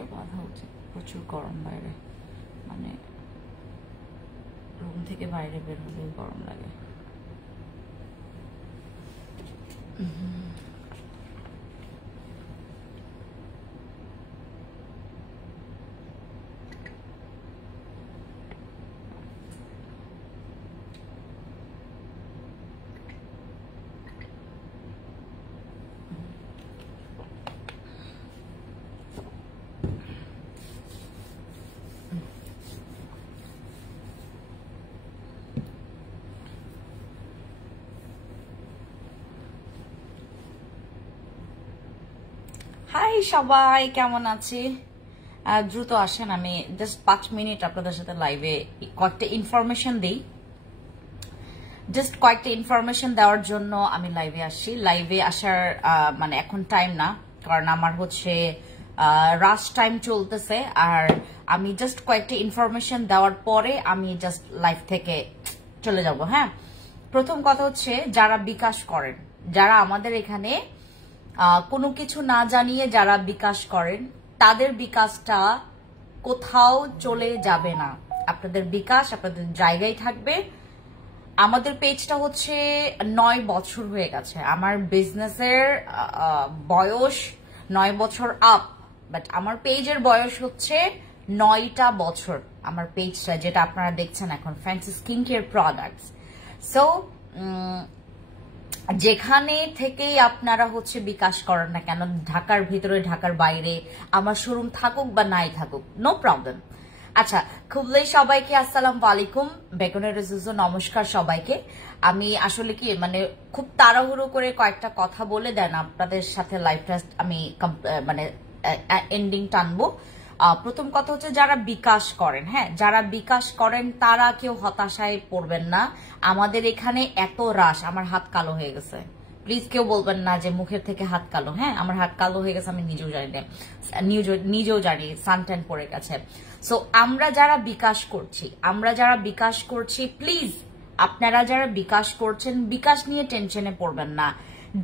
একটা বাধা উচিত। প্রচুর গরম বাইরে, মানে রুম থেকে বাইরে বের হলেই গরম লাগে। হাই সবাই, কেমন আছে? দ্রুত আসেন, আমি জাস্ট 5 মিনিট আপনাদের সাথে লাইভে কয়েকটা ইনফরমেশন দিই। জাস্ট কয়েকটা ইনফরমেশন দেওয়ার জন্য আমি লাইভে আসছি। লাইভে আসার মানে এখন টাইম না, কারণ আমার হচ্ছে রাশ টাইম চলতেছে, আর আমি জাস্ট কয়েকটা ইনফরমেশন দেওয়ার পরে আমি জাস্ট লাইভ থেকে চলে যাব। হ্যাঁ, প্রথম কথা হচ্ছে, যারা বিকাশ করেন, যারা আমাদের এখানে কোনো কিছু না জানিয়ে যারা বিকাশ করেন, তাদের বিকাশটা কোথাও চলে যাবে না। আপনাদের বিকাশ আপনাদের জায়গায় থাকবে। আমাদের পেজটা হচ্ছে 9 বছর হয়ে গেছে। আমার বিজনেসের বয়স 9 বছর আপ, বাট আমার পেজের বয়স হচ্ছে 9টা বছর। আমার পেজটা যেটা আপনারা দেখছেন এখন, fancy skin care products. So যেখানে থেকেই আপনারা হচ্ছে বিকাশ করেন না কেন, ঢাকার ভিতরে ঢাকার বাইরে, আমার শোরুম থাকুক বা নাই থাকুক, নো প্রবলেম। আচ্ছা, খুবলেই সবাইকে আসসালামু আলাইকুম, বেগুনের রেজুজো, নমস্কার সবাইকে। আমি আসলে কি মানে খুব তাড়াহুড়ো করে কয়েকটা কথা বলে দেন আপনাদের সাথে লাইভটা আমি মানে এন্ডিং টানবো। প্রথম কথা হচ্ছে, যারা বিকাশ করেন, হ্যাঁ, যারা বিকাশ করেন তারা কেউ হতাশায় পড়বেন না। আমাদের এখানে এত রাশ, আমার হাত কালো হয়ে গেছে, প্লিজ কেউ বলবেন না যে মুখের থেকে হাত কালো। হ্যাঁ, আমার হাত কালো হয়ে গেছে, আমি নিজেও জানি না, নিজেও জানি সানট্যান পড়ে গেছে। সো আমরা যারা বিকাশ করছি, প্লিজ আপনারা যারা বিকাশ করছেন, বিকাশ নিয়ে টেনশনে পড়বেন না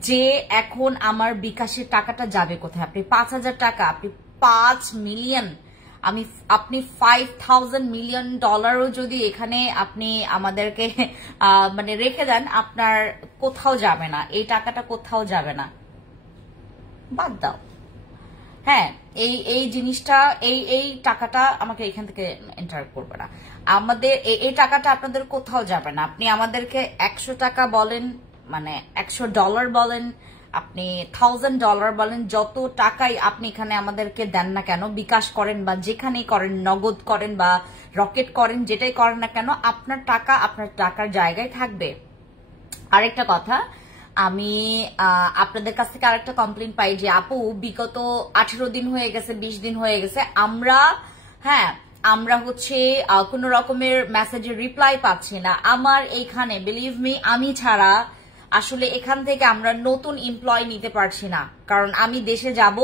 যে এখন আমার বিকাশের টাকাটা যাবে কোথায়। আপনি 5,000 টাকা, আপনি 5 মিলিয়ন, আপনি 5,000 মিলিয়ন ডলারও যদি এখানে আপনি আমাদেরকে মানে রেখে দেন, আপনার কোথাও যাবে না, এই টাকাটা কোথাও যাবে না, বাদ দাও। হ্যাঁ, এই জিনিসটা, এই টাকাটা আমাকে এখান থেকে ইন্টারাক্ট করবে না। আমাদের এই টাকাটা আপনাদের কোথাও যাবে না। আপনি আমাদেরকে 100 টাকা বলেন, মানে $100 বলেন, আপনি $1000 বলেন, যত টাকাই আপনি এখানে আমাদেরকে দেন না কেন, বিকাশ করেন বা যেখানেই করেন, নগদ করেন বা রকেট করেন, যেটাই করেন না কেন, আপনার টাকা আপনার টাকার জায়গায় থাকবে। আরেকটা কথা, আমি আপনাদের কাছ থেকে আরেকটা কমপ্লেন পাই যে আপু বিগত 18 দিন হয়ে গেছে, 20 দিন হয়ে গেছে, আমরা হচ্ছে কোন রকমের মেসেজের রিপ্লাই পাচ্ছি না। আমার এইখানে বিলিভ মি, আমি ছাড়া আসলে এখান থেকে আমরা নতুন এমপ্লয় নিতে পারছি না, কারণ আমি দেশে যাব,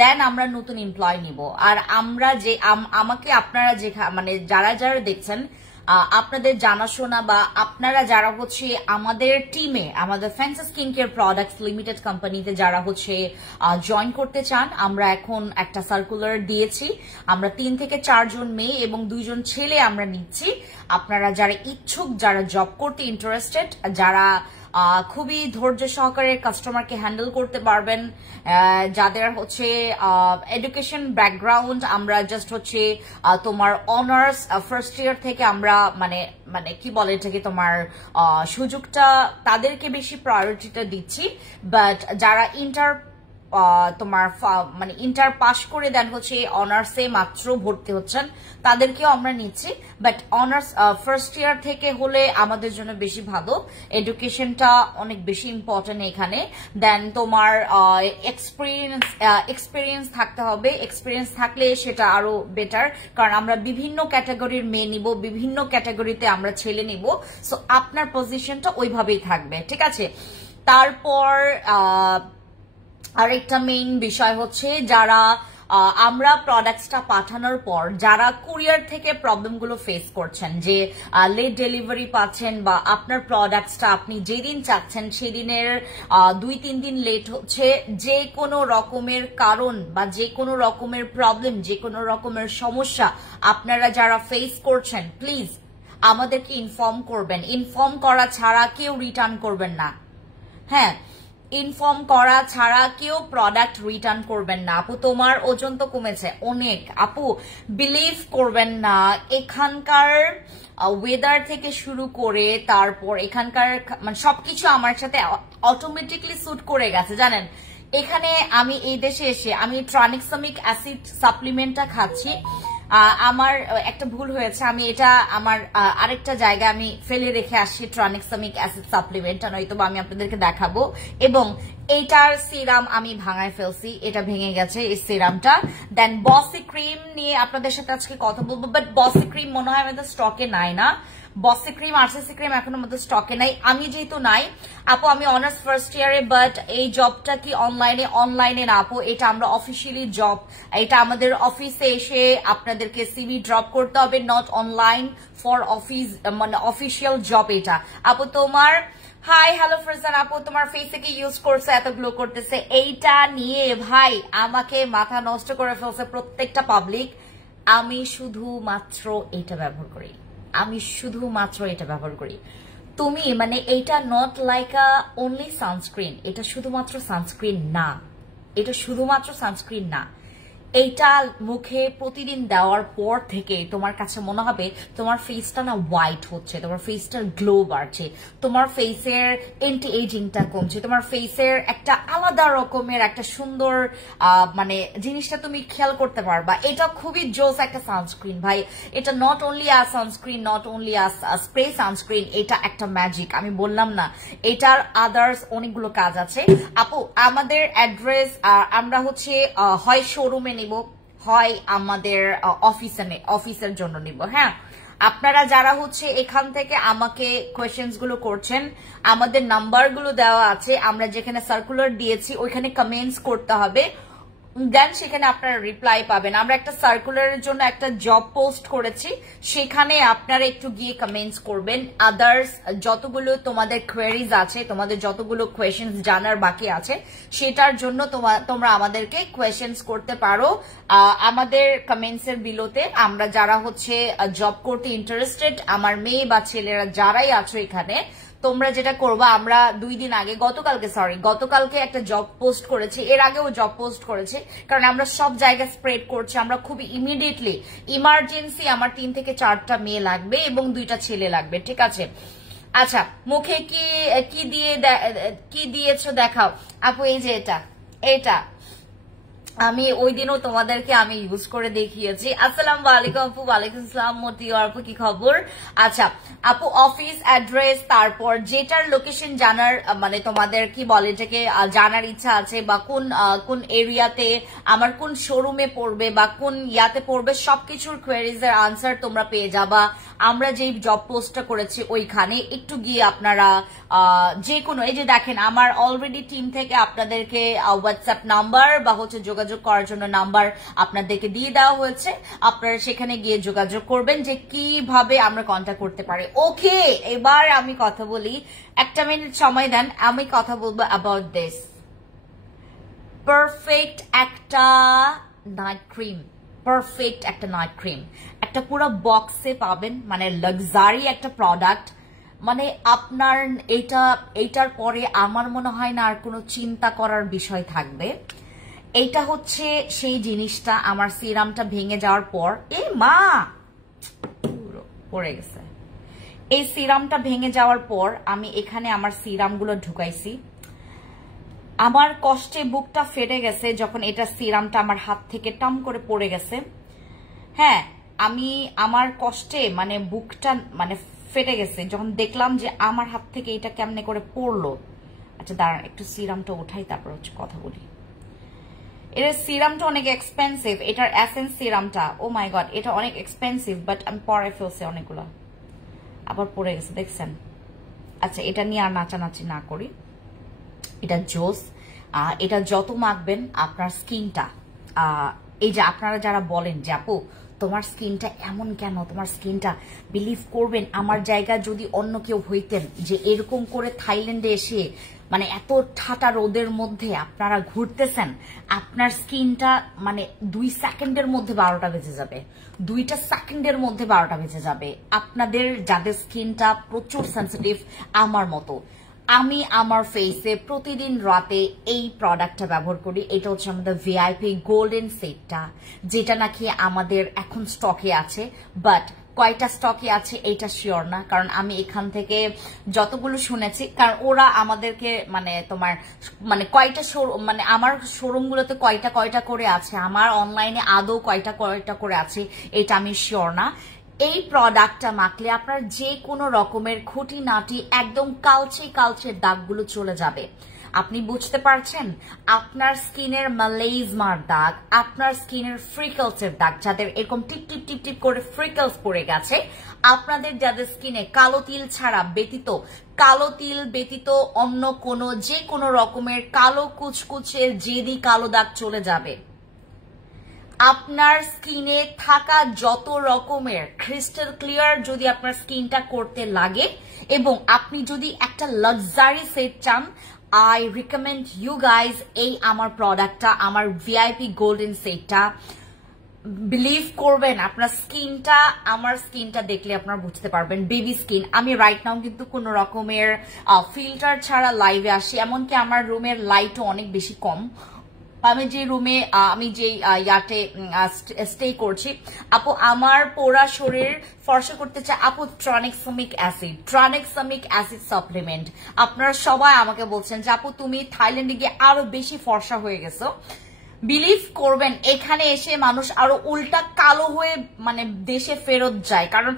দেন আমরা নতুন এমপ্লয় নিব। আর আমরা যে আমাকে আপনারা যে মানে যারা যারা দেখছেন, আপনাদের জানাশোনা বা আপনারা যারা হচ্ছে আমাদের টিমে, আমাদের fancy skin care products limited কোম্পানিতে যারা হচ্ছে জয়েন করতে চান, আমরা এখন একটা সার্কুলার দিয়েছি। আমরা 3 থেকে 4 জন মেয়ে এবং 2 জন ছেলে আমরা নিচ্ছি। আপনারা যারা ইচ্ছুক, যারা জব করতে ইন্টারেস্টেড, যারা খুবই ধৈর্য সহকারে কাস্টমারকে হ্যান্ডেল করতে পারবেন, যাদের হচ্ছে এডুকেশন ব্যাকগ্রাউন্ড, আমরা জাস্ট হচ্ছে তোমার অনার্স ফার্স্ট ইয়ার থেকে আমরা মানে কি বলে এটাকে, তোমার সুযোগটা তাদেরকে বেশি প্রায়োরিটিটা দিচ্ছি। বাট যারা তোমার মানে ইন্টার পাস করে দেন হচ্ছে অনার্সে মাত্র ভর্তি হচ্ছেন, তাদেরকেও আমরা নিচ্ছি। বাট অনার্স ফার্স্ট ইয়ার থেকে হলে আমাদের জন্য বেশি ভালো, এডুকেশনটা অনেক বেশি ইম্পর্টেন্ট এখানে। দেন তোমার এক্সপিরিয়েন্স থাকতে হবে, এক্সপিরিয়েন্স থাকলে সেটা আরো বেটার, কারণ আমরা বিভিন্ন ক্যাটাগরির মেয়ে নিব, বিভিন্ন ক্যাটাগরিতে আমরা ছেলে নিব। সো আপনার পজিশনটা ওইভাবেই থাকবে, ঠিক আছে। তারপর আরেকটা মেইন বিষয় হচ্ছে, যারা আমরা প্রোডাক্টসটা পাঠানোর পর যারা কুরিয়ার থেকে প্রবলেমগুলো ফেস করছেন, যে লেট ডেলিভারি পাচ্ছেন বা আপনার প্রোডাক্টসটা আপনি যেদিন চাচ্ছেন সেদিনের 2-3 দিন লেট হচ্ছে, যে কোনো রকমের কারণ বা যে কোনো রকমের প্রবলেম, যে কোনো রকমের সমস্যা আপনারা যারা ফেস করছেন, প্লিজ আমাদেরকে ইনফর্ম করবেন। ইনফর্ম করা ছাড়া কেউ রিটার্ন করবেন না। হ্যাঁ, ইনফর্ম করা ছাড়া কেউ প্রোডাক্ট রিটার্ন করবেন না। আপু তোমার ওজন তো কমেছে অনেক। আপু বিলিভ করবেন না, এখানকার ওয়েদার থেকে শুরু করে তারপর এখানকার মানে সবকিছু আমার সাথে অটোমেটিকলি স্যুট করে গেছে জানেন। এখানে আমি এই দেশে এসে আমি ট্রানিক্সামিক অ্যাসিড সাপ্লিমেন্টটা খাচ্ছি। আমার একটা ভুল হয়েছে, আমি এটা আমার আরেকটা জায়গায় আমি ফেলে রেখে আসি ট্রানিক্সামিক অ্যাসিড সাপ্লিমেন্টটা, নয়তো আমি আপনাদেরকে দেখাবো। এবং এইটার সিরাম আমি ভাঙায় ফেলছি, এটা ভেঙে গেছে এই সিরামটা। দেন বসি ক্রিম নিয়ে আপনাদের সাথে আজকে কথা বলবো, বাট বসি ক্রিম মনে হয় আমাদের স্টকে নাই না। বসি ক্রিম আরসিসি ক্রিম এখনো আমাদের স্টকে নাই। আমি যেহেতু নাই আপু, আমি অনার্স ফার্স্ট ইয়ারে, বাট এই জবটা কি অনলাইনে না আপু, এটা আমরা অফিসিয়ালি জব, এটা আমাদের অফিসে এসে আপনাদেরকে সিভি ড্রপ করতে হবে, নট অনলাইন ফর অফিস, মানে অফিসিয়াল জব এটা। আপু তোমার হাই হ্যালো ফ্রেন্ডস, আপু তোমার ফেসে কি ইউজ করছে এত গ্লো করতেছে, এইটা নিয়ে ভাই আমাকে মাথা নষ্ট করে ফেলছে প্রত্যেকটা পাবলিক। আমি শুধুমাত্র এটা ব্যবহার করি, তুমি মানে এইটা not like a only sunscreen, এটা শুধুমাত্র সানস্ক্রিন না, এইটা মুখে প্রতিদিন দেওয়ার পর থেকে তোমার কাছে মনে হবে তোমার ফেসটা না হোয়াইট হচ্ছে, তোমার ফেসটার গ্লো বাড়ছে, তোমার ফেসের এন্টি এজিংটা কমছে, তোমার ফেসের একটা আলাদা রকমের একটা সুন্দর মানে জিনিসটা তুমি খেয়াল করতে পারবা। এটা খুবই জোস একটা সানস্ক্রিন ভাই। এটা not only a sunscreen, not only a spray sunscreen, এটা একটা ম্যাজিক। আমি বললাম না, এটার আদার্স অনেকগুলো কাজ আছে। আপু আমাদের অ্যাড্রেস আমরা হচ্ছে হয় শোরুমে নিব, হয় আমাদের অফিসের জন্য নিব। হ্যাঁ, আপনারা যারা হচ্ছে এখান থেকে আমাকে কোয়েশ্চেন্স গুলো করছেন, আমাদের নাম্বারগুলো দেওয়া আছে, আমরা যেখানে সার্কুলার দিয়েছি ওইখানে কমেন্টস করতে হবে, দেন সেখানে আপনারা রিপ্লাই পাবেন। আমরা একটা সার্কুলারের জন্য একটা জব পোস্ট করেছি, সেখানে আপনারা একটু গিয়ে কমেন্টস করবেন। আদার্স যতগুলো তোমাদের কোয়েরিজ আছে, তোমাদের যতগুলো কোয়েশ্চেন্স জানার বাকি আছে, সেটার জন্য তোমরা আমাদেরকে কোয়েশ্চেন্স করতে পারো আমাদের কমেন্টস এর বিলোতে। আমরা যারা হচ্ছে জব করতে ইন্টারেস্টেড, আমার মেয়ে বা ছেলেরা যারাই আছো এখানে, তোমরা যেটা করবা, আমরা 2 দিন আগে গতকালকে একটা জব পোস্ট করেছি, এর আগেও জব পোস্ট করেছি, কারণ আমরা সব জায়গায় স্প্রেড করছি। আমরা খুব ইমিডিয়েটলি ইমার্জেন্সি, আমার 3 থেকে 4টা মেয়ে লাগবে এবং 2টা ছেলে লাগবে, ঠিক আছে? আচ্ছা, মুখে কি দিয়েছো দেখাও আপু। এই যে এটা আমি ওই দিনও তোমাদেরকে আমি ইউজ করে দেখিয়েছি। আসসালামু আলাইকুম আপু। ওয়ালাইকুম আসসালাম মতি আপু, কি খবর? আচ্ছা আপু, অফিস অ্যাড্রেস, তারপর যেটার লোকেশন জানার মানে তোমাদের কি বলে এটাকে জানার ইচ্ছা আছে, বা কোন এরিয়াতে আমার কোন শোরুমে পড়বে বা কোন ইয়াতে পড়বে, সবকিছুর কোয়েরিজ এর আনসার তোমরা পেয়ে যাবা। আমরা যেই জব পোস্টটা করেছি ওইখানে একটু গিয়ে আপনারা যে কোনো, এই যে দেখেন আমার অলরেডি টিম থেকে আপনাদেরকে হোয়াটসঅ্যাপ নাম্বার বা হচ্ছে যোগাযোগ করার জন্য নাম্বার আপনাদেরকে দিয়ে দেওয়া হয়েছে, আপনারা সেখানে গিয়ে যোগাযোগ করবেন যে কিভাবে আমরা কন্ট্যাক্ট করতে পারি। ওকে, এবার আমি কথা বলি, 1 মিনিট সময় দেন, আমি কথা বলবো অ্যাবাউট দিস পারফেক্ট একটা নাইট ক্রিম। একটা পুরো বক্সে পাবেন, মানে লাক্সারি একটা প্রোডাক্ট। মানে আপনার এইটার পরে আমার মনে হয় না আর কোনো চিন্তা করার বিষয় থাকবে। এইটা হচ্ছে সেই জিনিসটা, আমার সিরামটা ভেঙে যাওয়ার পর পড়ে গেছে। এই সিরামটা ভেঙে যাওয়ার পর আমি এখানে আমার সিরামগুলো ঢুকাইছি। আমার কষ্টে বুকটা ফেটে গেছে যখন এটা সিরামটা আমার হাত থেকে টাম করে পড়ে গেছে। হ্যাঁ, আমার কষ্টে মানে বুকটা মানে ফেটে গেছে যখন দেখলাম যে আমার হাত থেকে এটা কেমনে করে পড়লো। আচ্ছা দাঁড়ান, একটু সিরামটা উঠাই, তারপর হচ্ছে কথা বলি। এটার সিরামটা অনেক এক্সপেন্সিভ, এটার এসেন্স সিরামটা, ও মাই গড, এটা অনেক এক্সপেন্সিভ, বাট আমি পরে ফেলছি অনেকগুলো, আবার পড়ে গেছে দেখছেন। আচ্ছা, এটা নিয়ে আর নাচানাচি না করি, এটা জোস। এটা যত মাখবেন আপনার স্কিনটা এই যে আপনারা যারা বলেন যে আপু তোমার স্কিনটা এমন কেন, তোমার স্কিনটা, বিলিভ করবেন আমার জায়গায় যদি অন্য কেউ হইতেন যে এরকম করে থাইল্যান্ডে এসে মানে এত ঠাটা রোদের মধ্যে আপনারা ঘুরতেছেন, আপনার স্কিনটা মানে 2 সেকেন্ডের মধ্যে 12টা বেজে যাবে, 2টা সেকেন্ডের মধ্যে 12টা বেজে যাবে। আপনাদের যাদের স্কিনটা প্রচুর সেন্সিটিভ আমার মতো, আমি আমার ফেসে প্রতিদিন রাতে এই প্রোডাক্টটা ব্যবহার করি। এটা হচ্ছে আমাদের ভিআইপি গোল্ডেন সেটটা, যেটা নাকি আমাদের এখন স্টকে আছে, বাট কয়টা স্টকে আছে এটা শিওর না, কারণ আমি এখান থেকে যতগুলো শুনেছি, কারণ ওরা আমাদেরকে মানে তোমার মানে কয়টা মানে আমার শোরুমগুলোতে কয়টা কয়টা করে আছে, আমার অনলাইনে আদৌ কয়টা কয়টা করে আছে এটা আমি শিওর না। এই প্রোডাক্টটা মাখলে আপনার যে কোনো রকমের খুঁটিনাটি একদম কালচে কালচে দাগগুলো চলে যাবে। আপনি বুঝতে পারছেন? আপনার স্কিনের ম্যালেজমার দাগ, আপনার স্কিনের ফ্রিকলসের দাগ, যাদের এরকম টিপ টিপ টিপ টিপ করে ফ্রিকলস পড়ে গেছে, আপনাদের যাদের স্কিনে কালো তিল ছাড়া ব্যতীত, কালো তিল ব্যতীত অন্য কোনো যে কোনো রকমের কালো কুচকুচে জেদি কালো দাগ চলে যাবে। আপনার স্কিনে থাকা যত রকমের ক্রিস্টাল ক্লিয়ার যদি আপনার স্কিনটা করতে লাগে, এবং আপনি যদি একটা লাক্সারি সেট চান, আই রিকমেন্ড ইউ গাইজ এই আমার প্রোডাক্টটা, আমার ভিআইপি গোল্ডেন সেটটা। বিলিভ করবেন আপনার স্কিনটা, আমার স্কিনটা দেখলে আপনারা বুঝতে পারবেন বেবি স্কিন। আমি রাইট নাও কিন্তু কোনো রকমের ফিল্টার ছাড়া লাইভে আসি, এমনকি আমার রুমের লাইটও অনেক বেশি কম। আমি যে রুমে আমি যে ইয়াতে স্টে করছি, আপু আমার পোড়া শরীর ফর্সা করতে চাই, আপু ট্রানেক্সামিক অ্যাসিড সাপ্লিমেন্ট। আপনারা সবাই আমাকে বলছেন যে আপু তুমি থাইল্যান্ডে গিয়ে আরো বেশি ফর্সা হয়ে গেছো। বিলিভ করবেন এখানে এসে মানুষ আরো উল্টা কালো হয়ে মানে দেশে ফেরত যায়, কারণ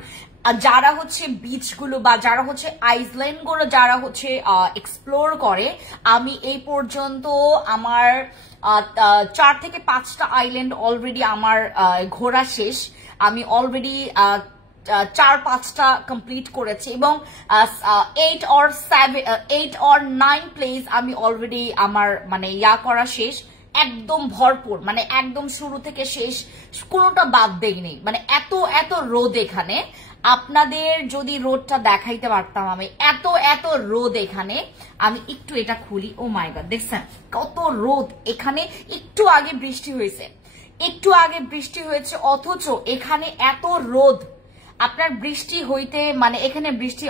যারা হচ্ছে বিচগুলো বা যারা হচ্ছে আইল্যান্ড গুলো যারা হচ্ছে এক্সপ্লোর করে, আমি এই পর্যন্ত আমার 4 থেকে 5টা আইল্যান্ড অলরেডি আমার ঘোরা শেষ। আমি অলরেডি 4-5টা কমপ্লিট করেছি, এবং 8 or 9 প্লেস আমি অলরেডি আমার মানে করা শেষ, একদম ভরপুর, মানে একদম শুরু থেকে শেষ কোনোটা বাদ দেইনি। মানে এত এত রোদ এখানে, আপনাদের যদি রোদটা দেখাইতে পারতাম আমি, এত এত রোদ এখানে। আমি একটু এটা খুলি, ও মাই গড দেখছেন কত রোদ এখানে। একটু আগে বৃষ্টি হয়েছে, অথচ এখানে এত রোদ। আপনার বৃষ্টি হইতে মানে এখানে বৃষ্টি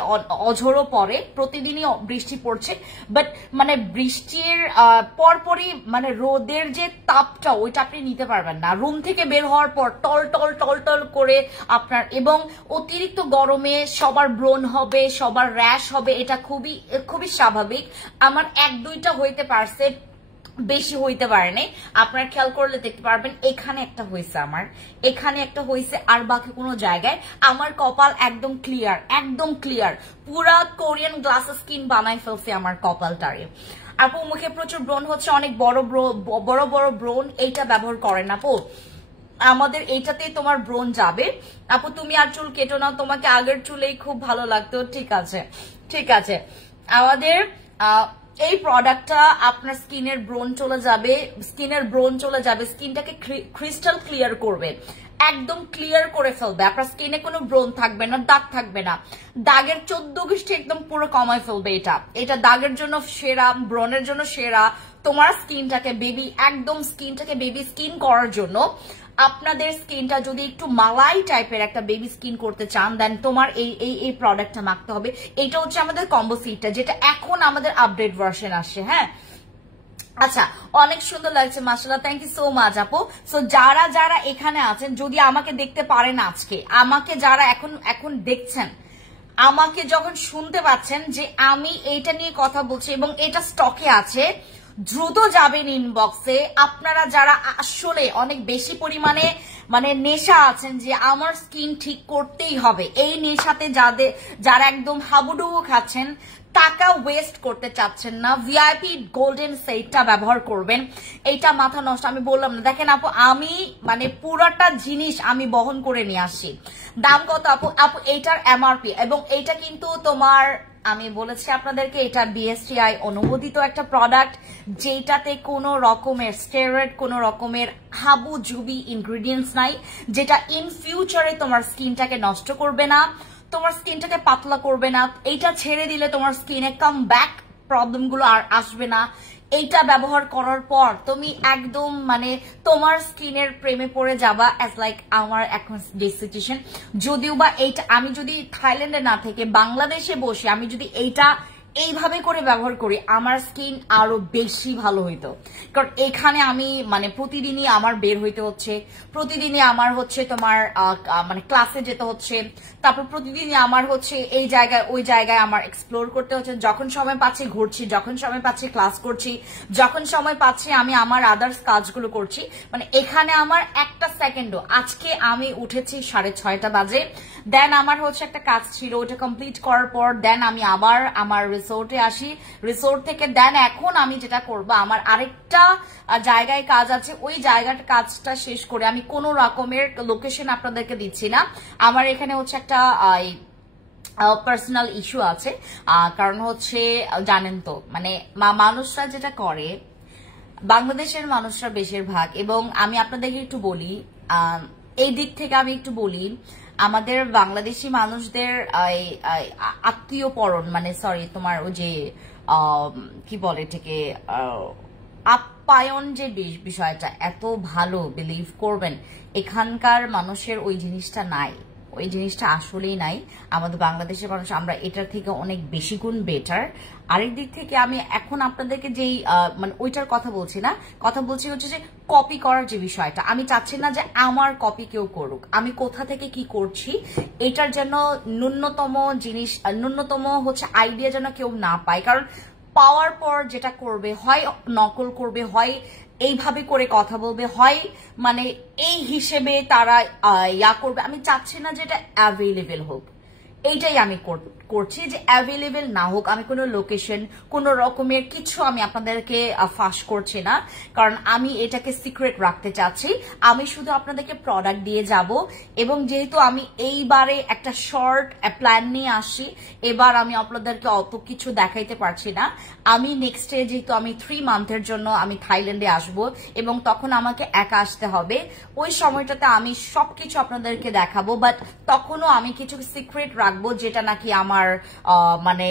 অঝোরও পড়ে, প্রতিদিনই বৃষ্টি পড়ছে, বাট মানে বৃষ্টির পরপরই মানে রোদের যে তাপটা ওইটা আপনি নিতে পারবেন না। রুম থেকে বের হওয়ার পর টল টল টল টল করে আপনার, এবং অতিরিক্ত গরমে সবার ব্রণ হবে, সবার র্যাশ হবে, এটা খুবই খুবই স্বাভাবিক। আমার 1-2টা হইতে পারছে, বেশি হইতে পারে নাই। আপনারা খেয়াল করলে দেখতে পারবেন এখানে একটা হয়েছে, আমার এখানে একটা হয়েছে, আর বাকি কোনো জায়গায়। আমার কপাল একদম ক্লিয়ার, পুরা কোরিয়ান গ্লাস স্কিন বানাই ফেলছে আমার কপালটারে। আপু মুখে প্রচুর ব্রণ হচ্ছে, অনেক বড় বড় ব্রণ, এইটা ব্যবহার করেন আপু, আমাদের এইটাতেই তোমার ব্রণ যাবে। আপু তুমি আর চুল কেটো না, তোমাকে আগের চুলেই খুব ভালো লাগতো। ঠিক আছে আমাদের এই প্রোডাক্টটা আপনার স্কিনের ব্রণ চলে যাবে, স্কিনটাকে ক্রিস্টাল ক্লিয়ার করবে, একদম ক্লিয়ার করে ফেলবে। আপনার স্কিনে কোনো ব্রণ থাকবে না, দাগ থাকবে না, দাগের 14 গোষ্ঠী একদম পুরো কমায় ফেলবে। এটা দাগের জন্য সেরা, ব্রণের জন্য সেরা। তোমার স্কিনটাকে বেবি স্কিন করার জন্য, আপনাদের স্কিনটা যদি একটু মালাই টাইপের একটা বেবি স্কিন করতে চান, দেন তোমার এই প্রোডাক্টটা মাখতে হবে। এটা হচ্ছে আমাদের কম্বো সিটটা, যেটা এখন আমাদের আপডেট ভার্সন আসছে। হ্যাঁ আচ্ছা, অনেক সুন্দর লাগছে মাশাআল্লাহ, থ্যাংক ইউ সো মাচ আপু। সো যারা যারা এখানে আছেন, যদি আমাকে দেখতে পারেন আজকে, আমাকে যারা এখন দেখছেন, আমাকে যখন শুনতে পাচ্ছেন যে আমি এইটা নিয়ে কথা বলছি এবং এটা স্টকে আছে, দ্রুত যাবেন ইনবক্সে। আপনারা যারা আসলে অনেক বেশি পরিমাণে মানে নেশা আছেন যে আমার স্কিন ঠিক করতেই হবে, এই নেশাতে যারা একদম হাবুডুবু খাচ্ছেন, টাকা ওয়েস্ট করতে চাচ্ছেন না, ভিআইপি গোল্ডেন সেটটা ব্যবহার করবেন। এইটা মাথা নষ্ট আমি বললাম না। দেখেন আপু, আমি মানে পুরাটা জিনিস আমি বহন করে নিয়ে আসছি। দাম কত আপু? এইটার এমআরপি, এবং এইটা কিন্তু তোমার আমি বলেছি আপনাদেরকে এটা বিএসটিআই অনুমোদিত একটা প্রোডাক্ট, যেটাতে কোনো রকমের স্টেরয়েড, কোনো রকমের হাবুজুবি ইনগ্রিডিয়েন্টস নাই, যেটা ইন ফিউচারে তোমার স্কিনটাকে নষ্ট করবে না, তোমার স্কিনটাকে পাতলা করবে না। এইটা ছেড়ে দিলে তোমার স্কিনে কাম ব্যাক প্রবলেমগুলো আর আসবে না। এইটা ব্যবহার করার পর তুমি একদম মানে তোমার স্কিনের প্রেমে পড়ে যাবা, অ্যাজ লাইক আমার এখন ডিসিশন। যদিও বা এইটা আমি যদি থাইল্যান্ডে না থেকে বাংলাদেশে বসে আমি যদি এইটা এইভাবে করে ব্যবহার করি, আমার স্কিন আরো বেশি ভালো হইতো। কারণ এখানে আমি মানে প্রতিদিনই আমার বের হইতে হচ্ছে, প্রতিদিনই আমার হচ্ছে তোমার মানে ক্লাসে যেতে হচ্ছে, তারপর প্রতিদিনই আমার হচ্ছে এই জায়গায় ওই জায়গায় আমার এক্সপ্লোর করতে হচ্ছে। যখন সময় পাচ্ছি ঘুরছি, যখন সময় পাচ্ছি ক্লাস করছি, যখন সময় পাচ্ছি আমি আমার আদার্স কাজগুলো করছি। মানে এখানে আমার একটা সেকেন্ডও, আজকে আমি উঠেছি 6:30 বাজে, দেন আমার হচ্ছে একটা কাজ ছিল, ওটা কমপ্লিট করার পর দেন আমি আবার আমার রিসোর্টে আসি, রিসোর্ট থেকে দেন এখন আমি যেটা করব, আমার আরেকটা জায়গায় কাজ আছে, ওই জায়গার কাজটা শেষ করে আমি কোনো রকমের লোকেশন আপনাদেরকে দিচ্ছি না। আমার এখানে হচ্ছে একটা পার্সোনাল ইস্যু আছে, কারণ হচ্ছে জানেন তো মানে মানুষরা যেটা করে, বাংলাদেশের মানুষরা বেশিরভাগ, এবং আমি আপনাদেরকে একটু বলি, এই দিক থেকে আমি একটু বলি, আমাদের বাংলাদেশি মানুষদের আত্মীয় পরণ মানে সরি তোমার ওই যে কি বলে এটাকে আপ্যায়ন যে বিষয়টা এত ভালো, বিলিভ করবেন এখানকার মানুষের ওই জিনিসটা নাই, ওই জিনিসটা আসলেই নাই। আমাদের বাংলাদেশের মানুষ আমরা এটার থেকে অনেক বেশি গুণ বেটার। আরেক দিক থেকে আমি এখন আপনাদেরকে যেই মানে ওইটার কথা বলছি না, কথা বলছি হচ্ছে যে কপি করার যে বিষয়টা, আমি চাচ্ছি না যে আমার কপি কেউ করুক, আমি কোথা থেকে কি করছি এটার যেন ন্যূনতম জিনিস, ন্যূনতম হচ্ছে আইডিয়া যেন কেউ না পায়। কারণ পাওয়ার পর যেটা করবে, হয় নকল করবে, হয় এইভাবে করে কথা বলবে, হয় মানে এই হিসেবে তারা ইয়া করবে। আমি চাচ্ছি না যে এটা অ্যাভেলেবেল হোক, এইটাই আমি করছি যে অ্যাভেলেবেল না হোক। আমি কোনো লোকেশন, কোনো রকমের কিছু আমি আপনাদেরকে ফাঁস করছি না, কারণ আমি এটাকে সিক্রেট রাখতে চাচ্ছি। আমি শুধু আপনাদেরকে প্রোডাক্ট দিয়ে যাব, এবং যেহেতু আমি এইবারে একটা শর্ট প্ল্যান নিয়ে আসি, এবার আমি আপনাদেরকে অত কিছু দেখাইতে পারছি না। আমি নেক্সট ডে যেহেতু আমি 3 মান্থের জন্য আমি থাইল্যান্ডে আসব, এবং তখন আমাকে একা আসতে হবে, ওই সময়টাতে আমি সবকিছু আপনাদেরকে দেখাবো, বাট তখনও আমি কিছু সিক্রেট রাখবো যেটা নাকি আমার মানে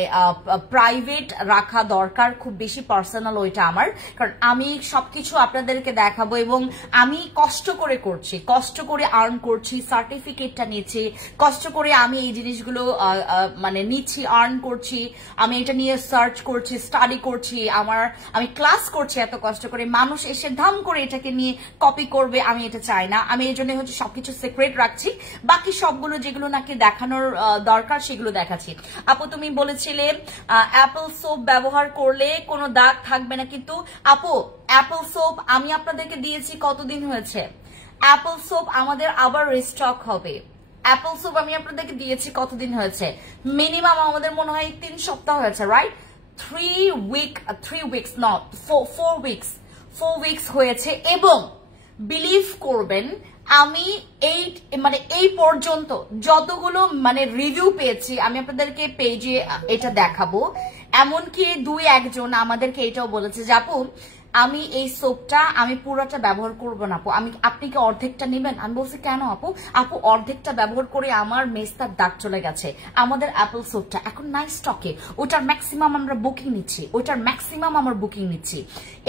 প্রাইভেট রাখা দরকার, খুব বেশি পার্সোনাল ওইটা আমার। কারণ আমি সবকিছু আপনাদেরকে দেখাবো, এবং আমি কষ্ট করে করছি, কষ্ট করে আর্ন করছি, সার্টিফিকেটটা নিচ্ছি, কষ্ট করে আমি এই জিনিসগুলো মানে নিচ্ছি, আর্ন করছি, আমি এটা নিয়ে সার্চ করছি, স্টাডি করছি, আমি ক্লাস করছি এত কষ্ট করে। মানুষ এসে ধাম করে এটাকে নিয়ে কপি করবে, আমি এটা চাই না। আমি এই জন্য হচ্ছে সবকিছু সিক্রেট রাখছি, বাকি সবগুলো যেগুলো নাকি দেখানোর দরকার সেগুলো দেখাচ্ছি। আপু তুমি বলেছিলে অ্যাপল সোপ ব্যবহার করলে কোনো দাগ থাকবে না, কিন্তু আপু অ্যাপল সোপ আমি আপনাদেরকে দিয়েছি কতদিন হয়েছে, অ্যাপল সোপ আমাদের আবার রিস্টক হবে। অ্যাপল সোপ আমি আপনাদেরকে দিয়েছি কতদিন হয়েছে, মিনিমাম আমাদের মনে হয় 3 সপ্তাহ হয়েছে, রাইট? 3 উইকস নট 4 উইকস হয়েছে। এবং বিলিভ করবেন আমি এই পর্যন্ত যতগুলো মানে রিভিউ পেয়েছি, আমি আপনাদেরকে পেজে এটা দেখাবো। এমনকি 2-1 জন আমাদেরকে এটাও বলেছে যে আপু আমি এই সোপটা আমি পুরোটা ব্যবহার করবো না আপু, আপনি কি অর্ধেকটা নেবেন? আমি বলছি কেন আপু? আপু অর্ধেকটা ব্যবহার করে আমার মেস্তার দাগ চলে গেছে, আমাদের অ্যাপল সোপটা এখন নাই স্টকে, ওটার ম্যাক্সিমাম আমরা বুকিং নিচ্ছি, ওটার ম্যাক্সিমাম আমার বুকিং নিচ্ছি।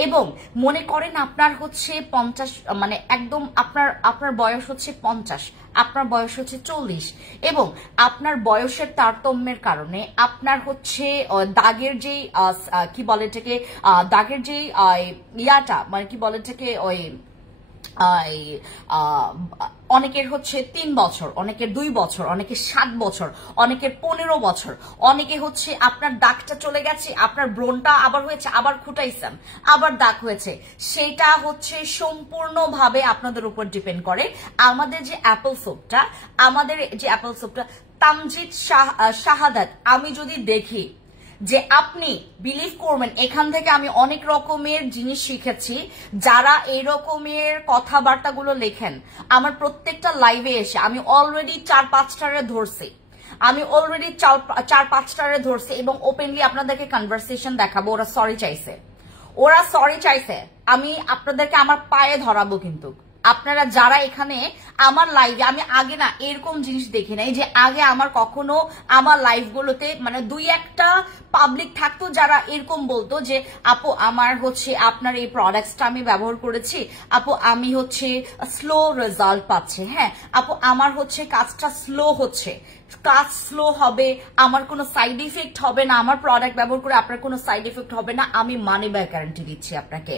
এবং মনে করেন আপনার হচ্ছে 50 মানে একদম আপনার বয়স হচ্ছে 50, আপনার বয়স হচ্ছে 40, এবং আপনার বয়সের তারতম্যের কারণে আপনার হচ্ছে দাগের যে কি বলে এটাকে দাগের যে ইয়াটা মানে কি বলে এটাকে ওই অনেকের হচ্ছে 3 বছর, অনেকের 2 বছর, অনেকের 7 বছর, অনেকের 15 বছর, অনেকে হচ্ছে আপনার দাগটা চলে গেছে, আপনার ব্রণটা আবার হয়েছে, আবার খুঁটাইছেন, আবার দাগ হয়েছে, সেটা হচ্ছে সম্পূর্ণভাবে আপনাদের উপর ডিপেন্ড করে। আমাদের যে অ্যাপল সোপটা তামজিদ শাহাদাত, আমি যদি দেখি যে আপনি বিলিভ করবেন, এখান থেকে আমি অনেক রকমের জিনিস শিখেছি। যারা এই রকমের কথাবার্তাগুলো লেখেন আমার প্রত্যেকটা লাইভে এসে আমি অলরেডি 4-5টারে ধরছি, আমি অলরেডি 4-5টারে ধরছি এবং ওপেনলি আপনাদেরকে কনভারসেশন দেখাবো। ওরা সরি চাইছে, আমি আপনাদেরকে আমার পায়ে ধরাবো। কিন্তু আপনারা যারা এখানে আমার লাইভে, আমি আগে না এরকম জিনিস দেখি নাই যে আগে আমার কখনো আমার লাইভগুলোতে মানে 2-1টা পাবলিক থাকতো যারা এরকম বলতো যে আপু আমার হচ্ছে আপনার এই প্রোডাক্টসটা আমি ব্যবহার করেছি, আপু আমি হচ্ছে স্লো রেজাল্ট পাচ্ছি, হ্যাঁ আপু আমার হচ্ছে কাজটা স্লো হচ্ছে, কাজ স্লো হবে, আমার কোনো সাইড ইফেক্ট হবে না, আমার প্রোডাক্ট ব্যবহার করে আপনার কোনো সাইড ইফেক্ট হবে না, আমি মানি ব্যাক গ্যারান্টি দিচ্ছি আপনাকে।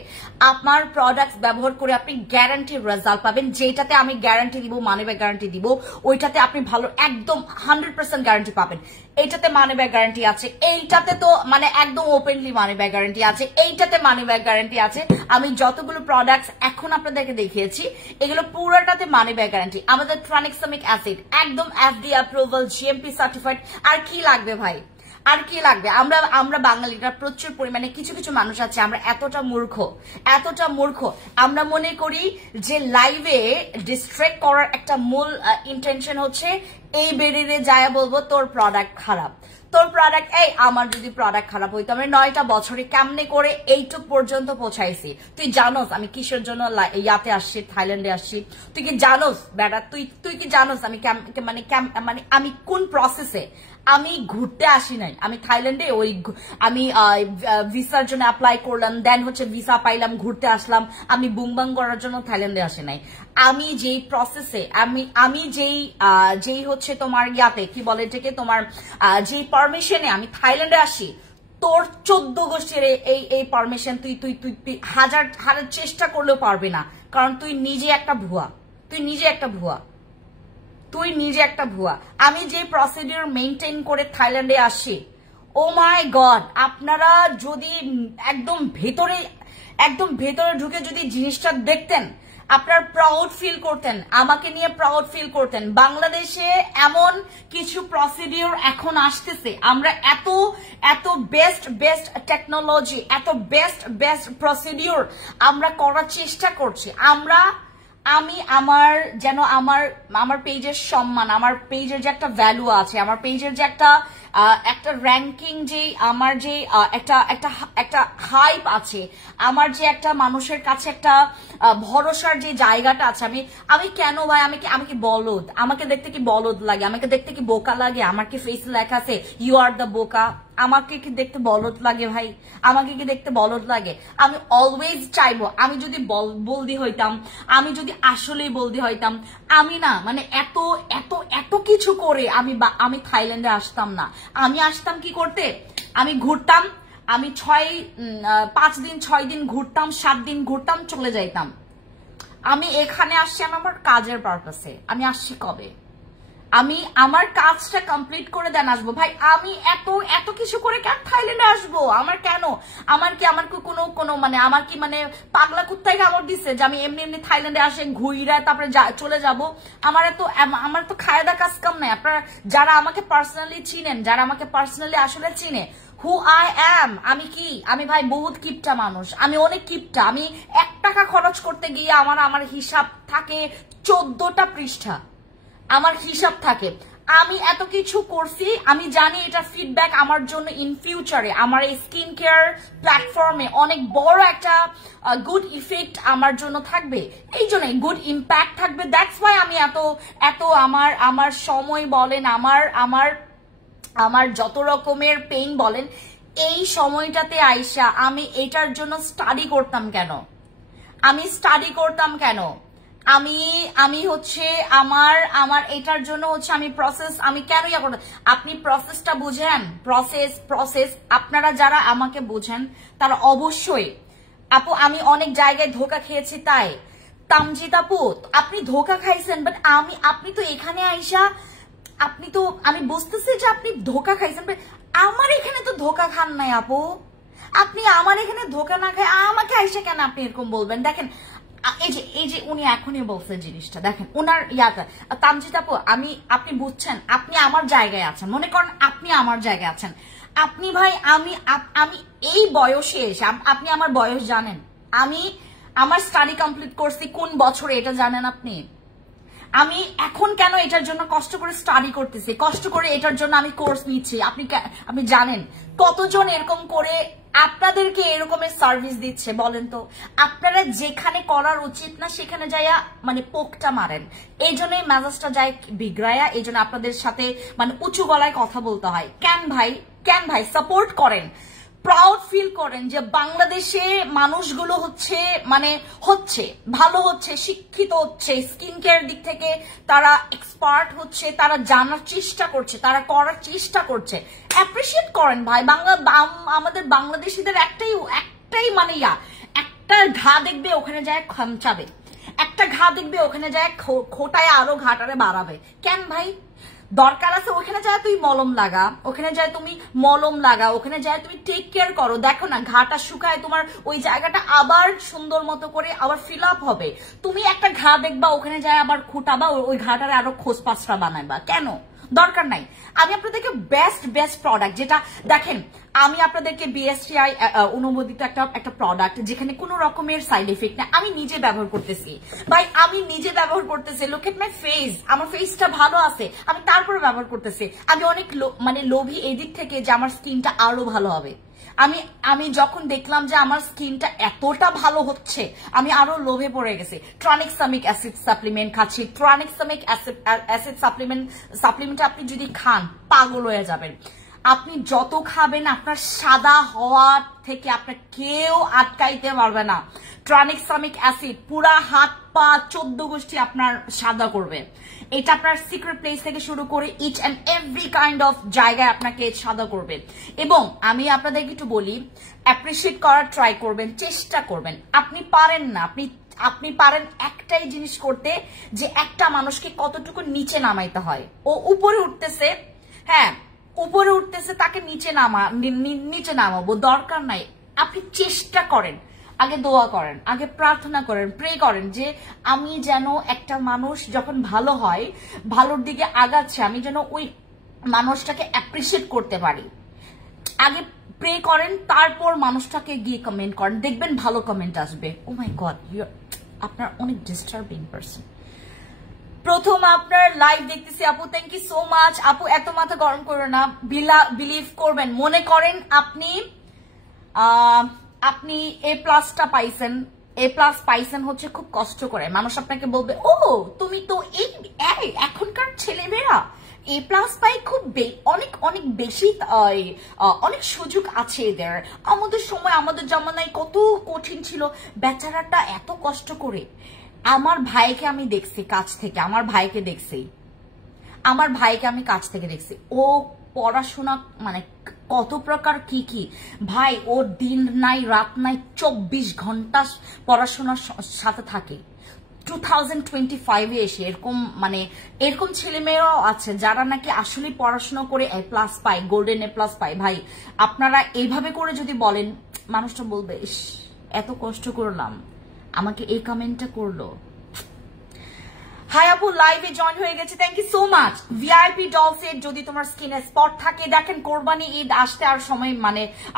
আমার প্রোডাক্ট ব্যবহার করে আপনি গ্যারান্টি রেজাল্ট পাবেন, যেটাতে আমি গ্যারান্টি দিব, মানি ব্যাক গ্যারান্টি দিব, ওইটাতে আপনি ভালো একদম 100% গ্যারান্টি পাবেন। এইটাতে মানি ব্যাক গ্যারান্টি আছে, এইটাতে তো মানে একদম ওপেনলি মানি ব্যাক গ্যারান্টি আছে, এইটাতে মানি ব্যাক গ্যারান্টি আছে। আমি যতগুলো প্রোডাক্টস এখন আপনাদেরকে দেখিয়েছি এগুলো পুরোটাতে মানি ব্যাক গ্যারান্টি। আমাদের ট্রানিক্সামিক অ্যাসিড একদম এফডি অ্যাপ্রুভাল, জিএমপি সার্টিফাইড। আর কি লাগবে ভাই, আর কি লাগবে? আমরা বাঙালিরা প্রচুর পরিমাণে কিছু কিছু মানুষ আছে আমরা এতটা মূর্খ, আমরা মনে করি যে লাইভে ডিস্ট্র্যাক্ট করার একটা মূল ইন্টেনশন হচ্ছে এই বেরিয়ে যায় বলবো তোর প্রোডাক্ট খারাপ, তোর প্রোডাক্ট এই আমার যদি প্রোডাক্ট খারাপ হইতো আমি 9টা বছরে কেমনে করে এইটুক পর্যন্ত পৌঁছাইছি। তুই জানোস আমি কিসের জন্য ইয়াতে আসছি, থাইল্যান্ডে আসছি? তুই কি জানোস বেটা? তুই কি জানোস আমি মানে আমি কোন প্রসেসে? আমি ঘুরতে আসি নাই, আমি থাইল্যান্ডে আমি ভিসার জন্য অ্যাপ্লাই করলাম, দেন হচ্ছে ভিসা পাইলাম, ঘুরতে আসলাম। আমি বুংবাং করার জন্য থাইল্যান্ডে আসি নাই। আমি যেই প্রসেসে আমি যেই হচ্ছে তোমার ইয়াতে কি বলে এটাকে, তোমার যেই পারমিশনে আমি থাইল্যান্ডে আসি, তোর 14 গোষ্ঠীর এই পারমিশন তুই হাজার চেষ্টা করলেও পারবে না, কারণ তুই নিজে একটা ভুয়া। আমি যে প্রসিডিউর মেইনটেইন করে থাইল্যান্ডে আসি, ও মাই গড, আপনারা যদি একদম ভেতরে ঢুকে যদি জিনিসটা দেখতেন, আপনার প্রাউড ফিল করতেন, আমাকে নিয়ে প্রাউড ফিল করতেন। বাংলাদেশে এমন কিছু প্রসিডিউর এখন আসতেছে, আমরা এত বেস্ট টেকনোলজি, এত বেস্ট প্রসিডিউর আমরা করার চেষ্টা করছি। আমি আমার পেজের সম্মান, আমার পেজের যে একটা ভ্যালু আছে, আমার পেজের যে একটা র্যাঙ্কিং, যে আমার যে একটা হাইপ আছে, আমার যে একটা মানুষের কাছে একটা ভরসার যে জায়গাটা আছে, আমি কেন ভাই, আমি কি বলদ? আমাকে দেখতে কি বলদ লাগে? আমাকে দেখতে কি বোকা লাগে? আমার কি ফেসে লেখা আছে ইউ আর দ্য বোকা? আমাকে কি দেখতে বলদ লাগে ভাই? আমাকে কি দেখতে বলদ লাগে? আমি অলওয়েজ চাইবো আমি যদি বলদি হইতাম, আমি যদি আসলেই বলদি হইতাম, আমি না মানে এত কিছু করে আমি থাইল্যান্ডে আসতাম না। আমি আসতাম কি করতে? আমি ঘুরতাম, আমি 5 দিন 6 দিন ঘুরতাম, 7 দিন ঘুরতাম, চলে যাইতাম। আমি এখানে আসছি আমার কাজের পারপাসে। আমি আসছি কবে? আমি আমার কাজটা কমপ্লিট করে দেন আসবো ভাই। আমি এত কিছু করে কেন থাইল্যান্ডে আসবো? আমার কি কোনো মানে আমার কি মানে পাগলা কুত্তায় কামড় দিচ্ছে যে আমি এমনি থাইল্যান্ডে আসে ঘুইরা তারপরে চলে যাব? আমার তো খায়দা কাজ কাম নাই। আপনারা যারা আমাকে পার্সোনালি চিনেন, যারা আমাকে পার্সোনালি আসলে চিনে, হু আই অ্যাম, আমি ভাই বহুত কিপটা মানুষ, আমি অনেক কিপটা। আমি 1 টাকা খরচ করতে গিয়ে আমার হিসাব থাকে 14টা পৃষ্ঠা, আমার হিসাব থাকে। আমি এত কিছু করছি, আমি জানি এটা ফিডব্যাক আমার জন্য ইন ফিউচারে আমার এই স্কিন কেয়ার প্ল্যাটফর্মে অনেক বড় একটা গুড ইফেক্ট আমার জন্য থাকবে, এই জন্য গুড ইম্প্যাক্ট থাকবে। দ্যাটস ওয়াই আমি এত আমার সময় বলেন, আমার যত রকমের পেইন বলেন, এই সময়টাতে আইসা আমি এটার জন্য স্টাডি করতাম কেন? আমি হচ্ছে আমার এটার জন্য হচ্ছে আমি প্রসেস, আমি কেন ইয়া করতাম? আপনি প্রসেসটা বুঝেন, প্রসেস আপনারা যারা আমাকে বুঝেন তারা অবশ্যই। আপু আমি অনেক জায়গায় ধোকা খেয়েছি, তাই তামজিদ আপু আপনি ধোকা খাইছেন, বাট আপনি তো এখানে আইসা আমি বুঝতেছি যে আপনি ধোকা খাইছেন, আমার এখানে তো ধোকা খান নাই আপু। আপনি আমার এখানে ধোকা না খায় আমাকে আইসা কেন আপনি এরকম বলবেন? দেখেন এই যে উনি এখনই বলছেন জিনিসটা, দেখেন উনার ইয়াটা। তামজিদ আপু আপনি বুঝছেন, আপনি আমার জায়গায় আছেন, মনে করেন আপনি আমার জায়গায় আছেন। আপনি ভাই আমি এই বয়সে এসে, আপনি আমার বয়স জানেন? আমার স্টাডি কমপ্লিট করছি কোন বছরে এটা জানেন আপনি? আমি এখন কেন এটার জন্য কষ্ট করে স্টাডি করতেছি, কষ্ট করে এটার জন্য আমি কোর্স নিচ্ছি। আপনি জানেন কতজন এরকম করে আপনাদেরকে এরকমের সার্ভিস দিচ্ছে বলেন তো? আপনারা যেখানে করার উচিত না সেখানে যাইয়া মানে পোকটা মারেন, এই জন্যই মেজাজটা যায় বিগড়ায়া, এই জন্য আপনাদের সাথে মানে উঁচু গলায় কথা বলতে হয়। কেন ভাই সাপোর্ট করেন, প্রাউড ফিল করেন যে বাংলাদেশে মানুষগুলো হচ্ছে ভালো হচ্ছে, শিক্ষিত হচ্ছে, স্কিন কেয়ার দিক থেকে তারা এক্সপার্ট হচ্ছে, তারা জানার চেষ্টা করছে, তারা করার চেষ্টা করছে। অ্যাপ্রিসিয়েট করেন ভাই। আমাদের বাংলাদেশিদের একটাই মানে একটা ঘা দেখবে ওখানে যায় খামচাবে, একটা ঘা দেখবে ওখানে যায় খোটায় আরো ঘাটারে বাড়াবে। কেন ভাই? দরকার আছে ওখানে যায় তুই মলম লাগা, ওখানে যায় তুমি মলম লাগা, ওখানে যায় তুমি টেক কেয়ার করো। দেখো না ঘাটা শুকায়, তোমার ওই জায়গাটা আবার সুন্দর মতো করে আবার ফিল আপ হবে। তুমি একটা ঘা দেখবা ওখানে যায় আবার খুঁটাবা, ওই ঘাটারে আরো খোঁজ পাঁচটা বানাইবা। কেন? দরকার নাই। আমি আপনাদেরকে বেস্ট প্রোডাক্ট যেটা দেখেন, আমি আপনাদেরকে বিএসটিআই অনুমোদিত একটা প্রোডাক্ট যেখানে কোনো রকমের সাইড এফেক্ট নেই, আমি নিজে ব্যবহার করতেছি ভাই, আমি নিজে ব্যবহার করতেছি। লুক এট মাই ফেস, আমার ফেসটা ভালো আছে, আমি তারপরে ব্যবহার করতেছি। আমি অনেক লোভী এই দিক থেকে যে আমার স্কিনটা আরো ভালো হবে। আমি যখন দেখলাম যে আমার স্কিনটা এতটা ভালো হচ্ছে, আমি আরো লোভে পড়ে গেছি। ট্রানিক্সামিক অ্যাসিড সাপ্লিমেন্ট খাচ্ছি। ট্রানিক্সামিক অ্যাসিড সাপ্লিমেন্ট আপনি যদি খান পাগল হয়ে যাবেন। আপনি যত খাবেন আপনার সাদা হওয়া থেকে আপনার কেউ আটকাইতে পারবে না। ট্রানিক্সামিক অ্যাসিড পুরা হাত পা 14 গোষ্ঠী আপনার সাদা করবে। এটা আপনার সিক্রেট প্লেস থেকে শুরু করে each and every kind of জায়গায় আপনাকে সাদা করবে। এবং আমি আপনাদেরকে একটু বলি, অ্যাপ্রিসিয়েট করার ট্রাই করবেন, চেষ্টা করবেন। আপনি পারেন না, আপনি পারেন একটাই জিনিস করতে, যে একটা মানুষকে কতটুকু নিচে নামাইতে হয়। ও উপরে উঠতেছে, হ্যাঁ উপরে উঠতেছে, তাকে নিচে নামাবো দরকার নাই। আপনি চেষ্টা করেন, আগে দোয়া করেন, আগে প্রার্থনা করেন, প্রে করেন যে আমি যেন একটা মানুষ যখন ভালো হয়, ভালোর দিকে আগাচ্ছে, আমি যেন ওই মানুষটাকে অ্যাপ্রিসিয়েট করতে পারি। আগে প্রে করেন, তারপর মানুষটাকে গিয়ে কমেন্ট করেন, দেখবেন ভালো কমেন্ট আসবে। ও মাই গড, আপনার অনেক ডিস্টার্বিং পারসন। প্রথম আপনার লাইভ দেখতেছি আপু, থ্যাংক ইউ সো মাচ। আপু এত মাথা গরম করো না, বিলিভ করবেন, মনে করেন আপনি A+টা পাইছেন, A+ পাইছেন হচ্ছে খুব কষ্ট করে। মানুষ আপনাকে বলবে ও তুমি তো এই এখনকার ছেলেমেয়েরা A+ পাই, খুব অনেক বেশি অনেক সুযোগ আছে এদের। আমাদের সময় আমাদের জামানায় কত কঠিন ছিল, বেচারাটা এত কষ্ট করে। আমার ভাইকে আমি দেখছি কাছ থেকে, আমার ভাইকে আমি কাছ থেকে দেখছি। ও পড়াশোনা মানে কত প্রকার কি ভাই, ও দিন নাই রাত নাই 24 ঘন্টা পড়াশোনার সাথে থাকে। 2025-এ এসে এরকম ছেলেমেয়েরাও আছে যারা নাকি আসলে পড়াশোনা করে A+ পায়, গোল্ডেন A+ পায়। ভাই আপনারা এইভাবে করে যদি বলেন, মানুষটা বলবে ইস এত কষ্ট করলাম, আমাকে এই কমেন্টটা করলো। হাই আপু, লাইভে জয়েন হয়ে গেছে, thank you so much. VIP doll set যদি তোমার স্কিনে স্পট থাকে, দেখেন কোরবানি ঈদ আসতে আর সময়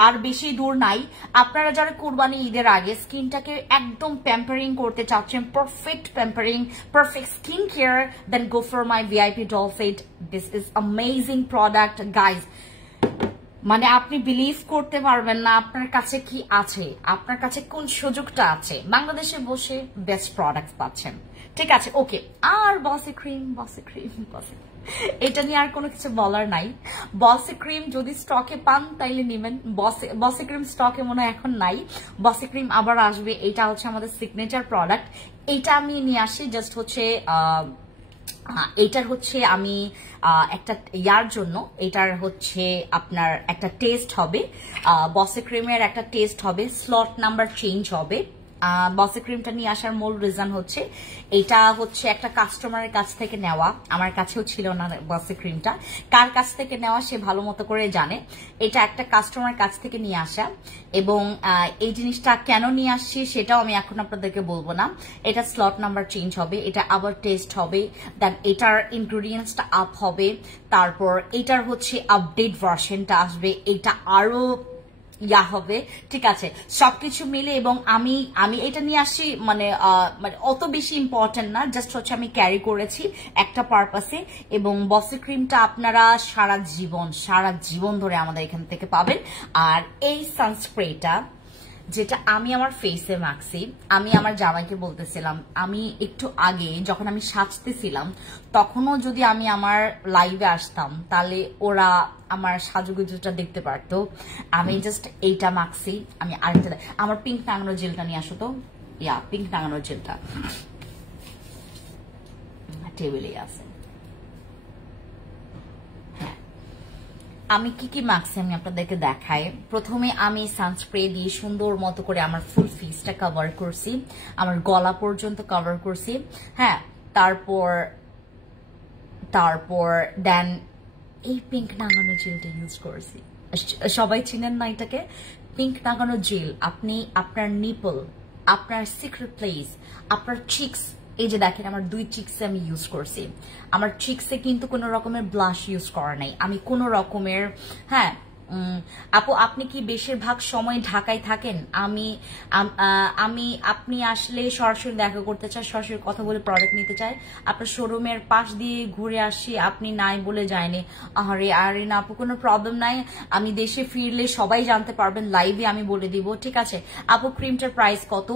আর বেশি দূর নাই। আপনারা যারা কোরবানি ঈদের আগে স্কিনটাকে একদম প্যাম্পারিং করতে চাচ্ছেন, perfect pampering, perfect skin care, then go for my VIP doll set. This is amazing product guys. আপনি বিলিভ করতে পারবেন না আপনার কাছে কি আছে, আপনার কাছে কোন সুযোগটা আছে। বাংলাদেশে বসে বেস্ট প্রোডাক্ট পাচ্ছেন। ঠিক আছে, ওকে। আর বসে ক্রিম এটা নিয়ে আর কোনো কিছু বলার নাই। বসে ক্রিম যদি স্টকে পান তাইলে নেবেন। বসে ক্রিম স্টকে মনে হয় এখন নাই, বসে ক্রিম আবার আসবে। এটা হচ্ছে আমাদের সিগনেচার প্রোডাক্ট। এটা আমি নিয়ে আসি জাস্ট হচ্ছে এটার হচ্ছে আমি একটা ইয়ার জন্য, এটার হচ্ছে আপনার একটা টেস্ট হবে, বসে ক্রিমের একটা টেস্ট হবে, স্লট নাম্বার চেঞ্জ হবে। বসে ক্রিমটা নিয়ে আসার মূল রিজন হচ্ছে এটা হচ্ছে একটা কাস্টমারের কাছ থেকে নেওয়া, আমার কাছেও ছিল না বসে ক্রিমটা, কার কাছ থেকে নেওয়া সে ভালো মতো করে জানে। এটা একটা কাস্টমারের কাছ থেকে নিয়ে আসা, এবং এই জিনিসটা কেন নিয়ে আসছি সেটাও আমি এখন আপনাদেরকে বলবো না। এটা স্লট নাম্বার চেঞ্জ হবে, এটা আবার টেস্ট হবে, দেন এটার ইনগ্রিডিয়েন্টসটা আপ হবে, তারপর এটার হচ্ছে আপডেট ভার্সনটা আসবে, এটা আরো ইয়া হবে, ঠিক আছে, সবকিছু মিলে। এবং আমি আমি এটা নিয়ে আসি মানে অত বেশি ইম্পর্টেন্ট না, জাস্ট হচ্ছে আমি ক্যারি করেছি একটা পারপাসে। এবং বসি ক্রিমটা আপনারা সারা জীবন ধরে আমাদের এখান থেকে পাবেন। আর এই সানস্প্রেটা যেটা আমি আমার ফেসে মাখছি, আমি আমার জামাইকে বলতেছিলাম, আমি একটু আগে যখন আমি সাজতেছিলাম তখনও যদি আমি আমার লাইভে আসতাম তাহলে ওরা আমার সাজুগুজুটা দেখতে পারতো। আমি জাস্ট এইটা মাখছি। আমি আরেকটা, আমার পিঙ্ক টাঙানোর জেলটা নিয়ে আসো তো। ইয়া, পিঙ্ক টাঙানোর জেলটা টেবিলেই আছে। আমি কি কি মাখছি আমি আপনাদেরকে দেখাই। প্রথমে আমি সানস্প্রে দিয়ে সুন্দর মতো করে আমার ফুল ফেসটা কভার করছি, আমার গলা পর্যন্ত কভার করছি। হ্যাঁ, তারপর দেন এই পিঙ্ক নাগানো জেলটা ইউজ করছি। সবাই চিনেন না এটাকে? পিঙ্ক নাগানো জেল আপনি আপনার নিপল, আপনার সিক্রেট প্লেস, আপনার চিক্স, এই যে দেখেন আমার 2 চিক্সে আমি ইউজ করছি। আমার চিক্সে কিন্তু কোনো রকমের ব্লাশ ইউজ করা নাই, আমি কোনো রকমের। হ্যাঁ আপু, আপনি কি বেশিরভাগ সময় ঢাকায় থাকেন? আপনি আসলে সরাসরি দেখা করতে চাই, সরাসরি কথা বলে প্রোডাক্ট নিতে চাই, আপনার শোরুমের পাশ দিয়ে ঘুরে আসি, আপনি নাই বলে যায়নি। আরে না আপু, কোনো প্রবলেম নাই, আমি দেশে ফিরলে সবাই জানতে পারবেন, লাইভে আমি বলে দিব, ঠিক আছে। আপু, ক্রিমটার প্রাইস কত?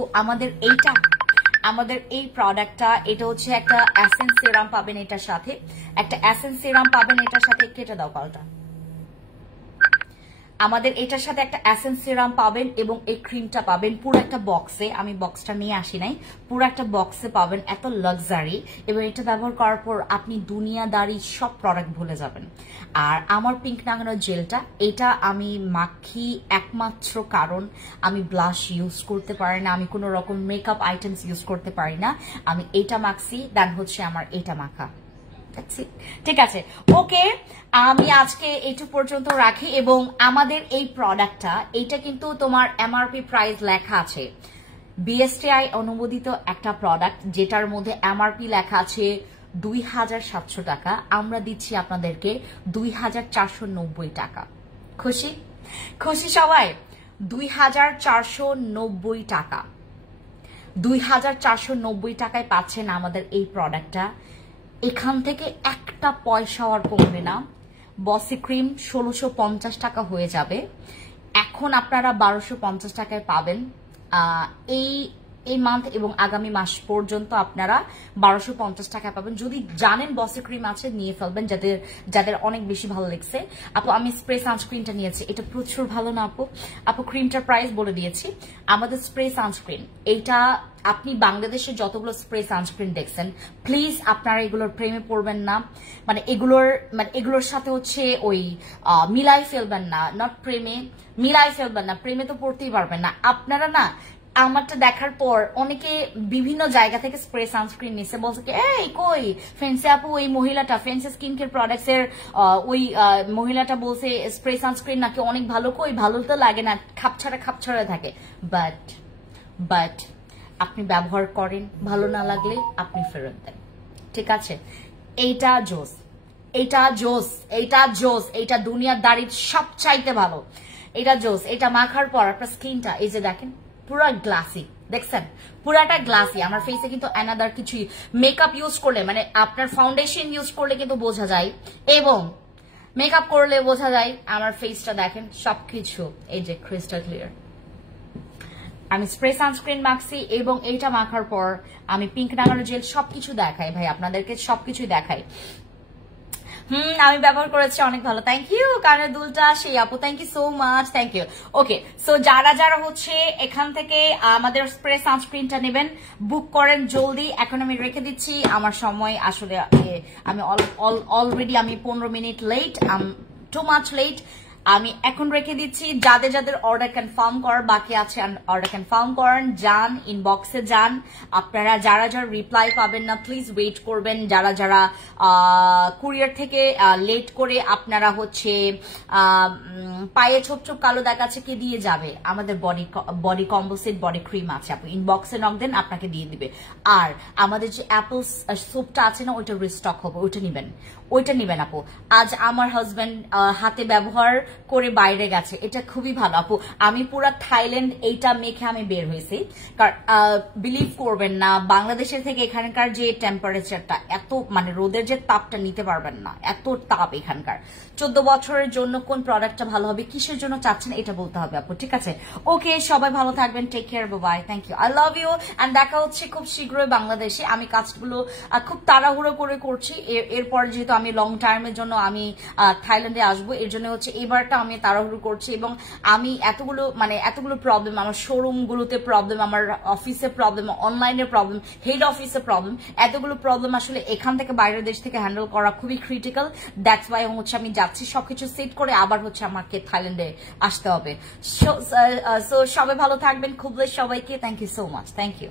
আমাদের এই প্রোডাক্টটা, এটা হচ্ছে একটা এসেন্স সিরাম পাবেন এটার সাথে, কেটে দাও পাল্টা। আমাদের এটার সাথে একটা এসেন্স সিরাম পাবেন এবং এই ক্রিমটা পাবেন পুরো একটা বক্সে। আমি বক্সটা নিয়ে আসি নাই, পুরো একটা বক্সে পাবেন, এত লাক্সারি। এবং এটা ব্যবহার করার পর আপনি দুনিয়াদারি সব প্রোডাক্ট ভুলে যাবেন। আর আমার পিঙ্ক নাগানো জেলটা, এটা আমি মাখি একমাত্র কারণ আমি ব্লাশ ইউজ করতে পারি না, আমি কোনো রকম মেকআপ আইটেমস ইউজ করতে পারি না। আমি এটা মাখছি, দেন হচ্ছে আমার এটা মাখা, ঠিক আছে। ওকে, আমি আজকে এইটুকু পর্যন্ত রাখি। এবং আমাদের এই প্রোডাক্টটা, এইটা কিন্তু তোমার এমআরপি প্রাইস লেখা আছে, বিএসটিআই অনুমোদিত একটা প্রোডাক্ট, যেটার মধ্যে এমআরপি লেখা আছে 2700 টাকা। আমরা দিচ্ছি আপনাদেরকে 2490 টাকা। খুশি খুশি সবাই? 2490 টাকা, 2490 টাকায় পাচ্ছেন আমাদের এই প্রোডাক্টটা। এখান থেকে একটা পয়সাও আর কমবে না। বসি ক্রিম 1650 টাকা হয়ে যাবে, এখন আপনারা 1250 টাকায় পাবেন। এই মান্থ এবং আগামী মাস পর্যন্ত আপনারা 1250 টাকা পাবেন। যদি জানেন বসি ক্রিম আছে, নিয়ে ফেলবেন, যাদের অনেক বেশি ভালো লাগছে। আপু, আমি স্প্রে সানস্ক্রিনটা নিয়েছি, এটা প্রচুর ভালো না আপু ক্রিমটার প্রাইস বলে দিয়েছি। আমাদের স্প্রে সানস্ক্রিন, এইটা আপনি বাংলাদেশে যতগুলো স্প্রে সানস্ক্রিন দেখছেন, প্লিজ আপনারা এগুলোর প্রেমে পড়বেন না। মানে এগুলোর সাথে হচ্ছে ওই মিলাই ফেলবেন না, নট প্রেমে, মিলাই ফেলবেন না। প্রেমে তো পড়তেই পারবেন না আপনারা। না, আমারটা দেখার পর অনেকে বিভিন্ন জায়গা থেকে স্প্রে সানস্ক্রিন নিচ্ছে, বলছে কি এই কই ফেন্সে আপু, ওই মহিলাটা ফেন্সে স্কিন কেয়ার প্রোডাক্টস এর ওই মহিলাটা বলছে স্প্রে সানস্ক্রিন নাকি অনেক ভালো, কই ভালো তো লাগে না, খাপছাড়া থাকে। বাট আপনি ব্যবহার করেন, ভালো না লাগলে আপনি ফেরত দেন, ঠিক আছে। এইটা জোস, এইটা দুনিয়ার দাড়ির সবচাইতে ভালো, এটা জোস। এটা মাখার পর আপনার স্কিনটা, এই যে দেখেন, পুরো গ্লাসি, দেখছেন, পুরাটা গ্লাসি। আমার ফেসে কিন্তু অ্যানাদার কিছুই, মেকআপ ইউজ করলে মানে আপনার ফাউন্ডেশন ইউজ করলে কিন্তু বোঝা যায়, এবং মেকআপ করলে বোঝা যায়। আমার ফেসটা দেখেন, সবকিছু এই যে ক্রিস্টাল ক্লিয়ার। আমি স্প্রে সানস্ক্রিন মাখছি এবং এইটা মাখার পর আমি পিঙ্ক নাগানো জেল, সবকিছু দেখাই ভাই, আপনাদেরকে সবকিছুই দেখাই। আমি ব্যবহার করেছি, অনেক ভালো, থ্যাংক ইউ। কানের দুলটা সেই আপু, thank you so much, thank you. Okay, so যারা হচ্ছে এখান থেকে আমাদের স্প্রে সানস্ক্রিনটা নেবেন, বুক করেন জলদি। এখন আমি রেখে দিচ্ছি, আমার সময় আসলে আমি অলরেডি আমি 15 minute late, too much late. আমি এখন রেখে দিচ্ছি। যাদের অর্ডার কনফার্ম করার বাকি আছে, অর্ডার কনফার্ম করেন, যান ইনবক্সে যান। আপনারা যারা রিপ্লাই পাবেন না, প্লিজ ওয়েট করবেন। যারা কুরিয়ার থেকে লেট করে আপনারা হচ্ছে পায়ে ছোপ কালো দাগ আছে, কে দিয়ে যাবে? আমাদের বডি কম্বোসিট বডি ক্রিম আছে, আপনি ইনবক্সে নক দেন, আপনাকে দিয়ে দিবে। আর আমাদের যে অ্যাপল সোপটা আছে না, ওইটা রিস্টক হবে, ওইটা নিবেন আপু। আজ আমার হাজবেন্ড হাতে ব্যবহার করে বাইরে গেছে, এটা খুবই ভালো আপু। আমি পুরা থাইল্যান্ড এইটা মেখে আমি বের হয়েছি, কারণ বিলিভ করবেন না, বাংলাদেশের থেকে এখানকার যে টেম্পারেচারটা, এত মানে রোদের যে তাপটা নিতে পারবেন না, এত তাপ এখানকার। 14 বছরের জন্য কোন প্রোডাক্টটা ভালো হবে, কিসের জন্য চাচ্ছেন এটা বলতে হবে আপু, ঠিক আছে? ওকে, সবাই ভালো থাকবেন, take care, bye, thank you, I love you. And দেখা হচ্ছে খুব শীঘ্রই বাংলাদেশে। আমি কাজগুলো খুব তাড়াহুড়ো করে করছি, এরপর যেহেতু আমি লং টাইমের জন্য আমি থাইল্যান্ডে আসবো, এর জন্য হচ্ছে এবারটা আমি তাড়াহুড়ো করছি। এবং আমি এতগুলো প্রবলেম, আমার শোরুমগুলোতে প্রবলেম, আমার অফিসে প্রবলেম, অনলাইনে প্রবলেম, হেড অফিসে প্রবলেম, এতগুলো প্রবলেম আসলে এখান থেকে বাইরের দেশ থেকে হ্যান্ডেল করা খুবই ক্রিটিক্যাল। দ্যাটস ওয়াই হচ্ছে আমি যাচ্ছি সবকিছু সেট করে, আবার হচ্ছে আমাকে থাইল্যান্ডে আসতে হবে। সো সবাই ভালো থাকবেন, খুব সবাইকে thank you so much, thank you.